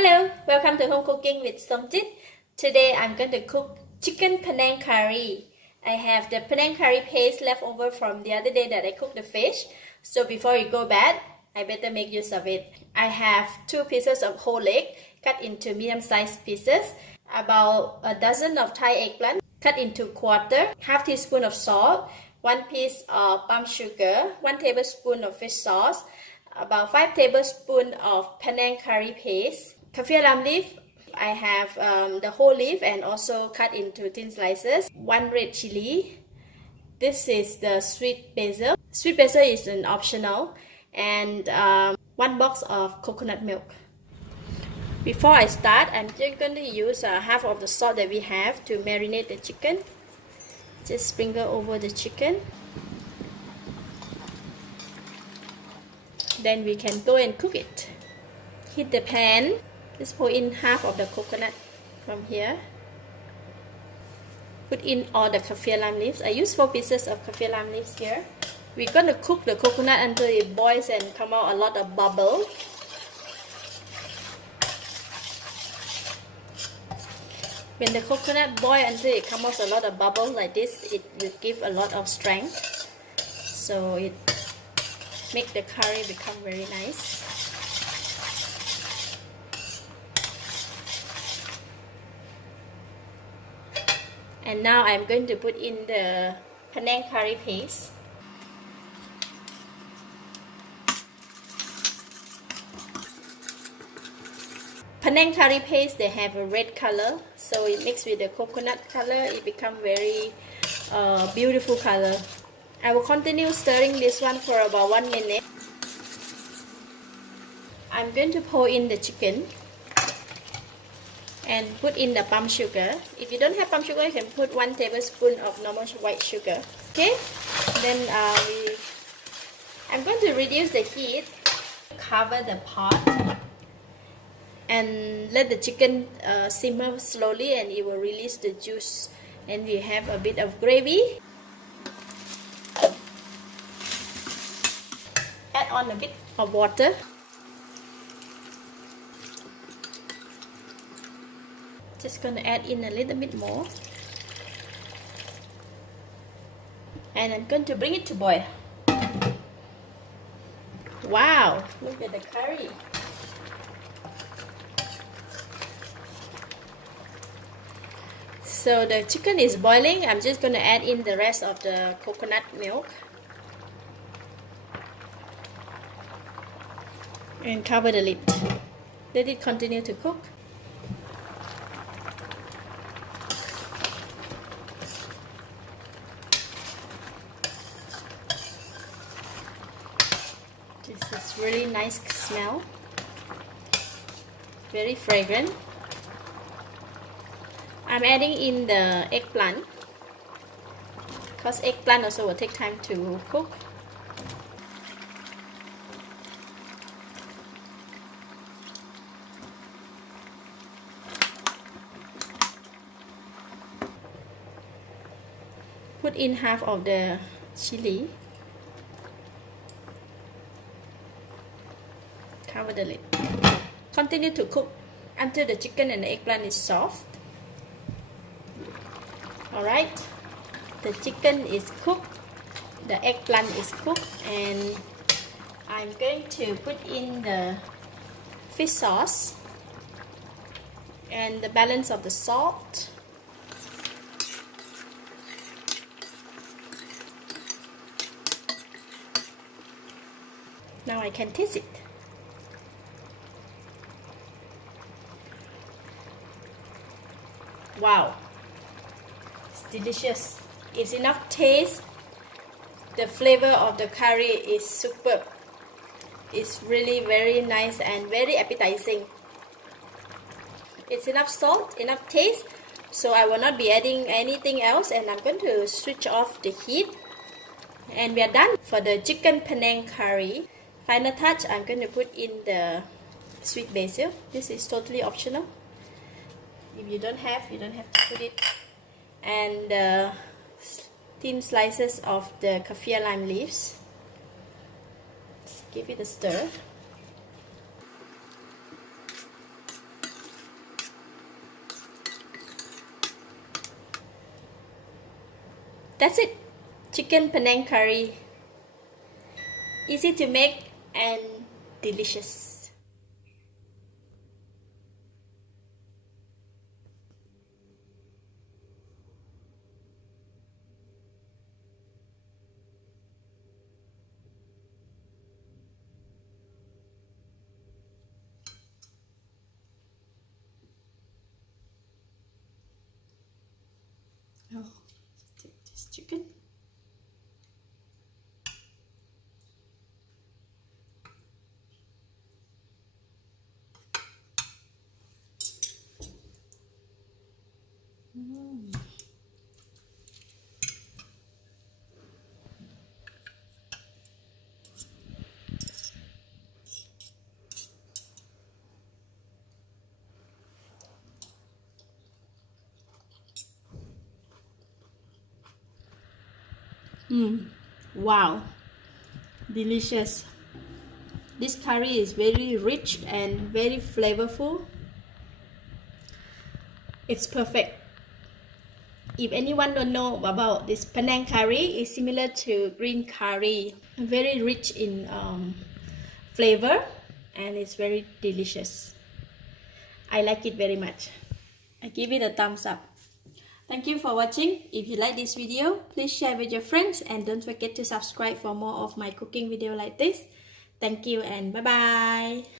Hello, welcome to Home Cooking with Somjit. Today I'm going to cook chicken panang curry. I have the panang curry paste left over from the other day that I cooked the fish. So before it go bad, I better make use of it. I have 2 pieces of whole leg cut into medium-sized pieces, about a dozen of Thai eggplant cut into quarter, half teaspoon of salt, 1 piece of palm sugar, 1 tablespoon of fish sauce, about 5 tablespoons of panang curry paste, kaffir lime leaf. I have the whole leaf and also cut into thin slices, 1 red chili. This is the sweet basil. Sweet basil is an optional, and 1 box of coconut milk. Before I start, I'm just going to use half of the salt that we have to marinate the chicken. Just sprinkle over the chicken. Then we can go and cook it. Heat the pan. Just pour in half of the coconut from here. Put in all the kaffir lime leaves. I use 4 pieces of kaffir lime leaves here. We're going to cook the coconut until it boils and come out a lot of bubble. When the coconut boils until it comes out a lot of bubbles like this, it will give a lot of strength. So it makes the curry become very nice. And now I'm going to put in the panang curry paste. Panang curry paste, they have a red color, so it mixed with the coconut color, it becomes very beautiful color. I will continue stirring this one for about 1 minute. I'm going to pour in the chicken and put in the palm sugar. If you don't have palm sugar, you can put 1 tablespoon of normal white sugar. Okay, then I'm going to reduce the heat, cover the pot, and let the chicken simmer slowly, and it will release the juice, and we have a bit of gravy. Add on a bit of water. Just gonna add in a little bit more, and I'm going to bring it to boil. Wow, look at the curry. So the chicken is boiling. I'm just going to add in the rest of the coconut milk and cover the lid. Let it continue to cook. This is really nice smell, very fragrant. I'm adding in the eggplant, because eggplant also will take time to cook. Put in half of the chili. Cover the lid. Continue to cook until the chicken and the eggplant is soft. Alright, the chicken is cooked, the eggplant is cooked, and I'm going to put in the fish sauce and the balance of the salt. Now I can taste it. Wow! Delicious. It's enough taste. The flavor of the curry is superb. It's really very nice and very appetizing. It's enough salt, enough taste, so I will not be adding anything else, and I'm going to switch off the heat, and we are done for the chicken panang curry. Final touch, I'm going to put in the sweet basil. This is totally optional. If you don't have to put it. And thin slices of the kaffir lime leaves. Give it a stir. That's it. Chicken Panang Curry. Easy to make and delicious. Oh, take this chicken. Wow, delicious. This curry is very rich and very flavorful. It's perfect. If anyone don't know about this Panang curry, it's similar to green curry, very rich in flavor, and it's very delicious. I like it very much. I give it a thumbs up. Thank you for watching. If you like this video, please share with your friends and don't forget to subscribe for more of my cooking video like this. Thank you and bye bye.